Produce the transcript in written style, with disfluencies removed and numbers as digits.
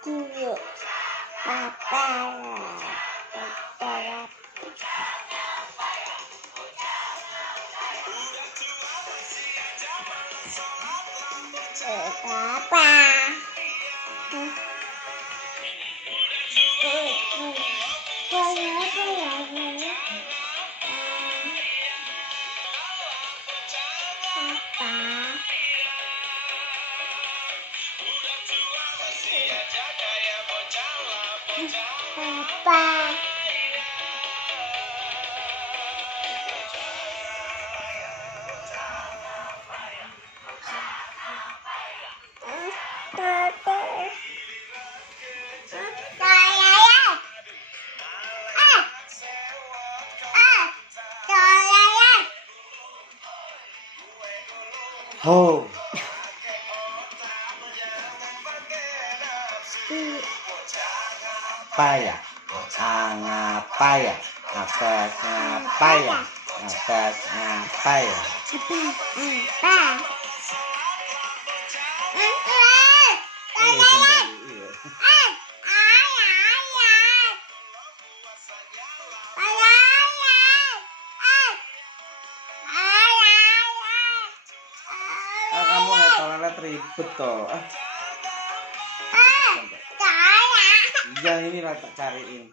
Dulu papa papa papa Ho, paya, ngapaya, atas ngapaya, atas ngapaya. Kamu toilet ribet toh. Yang ini lah tak cariin.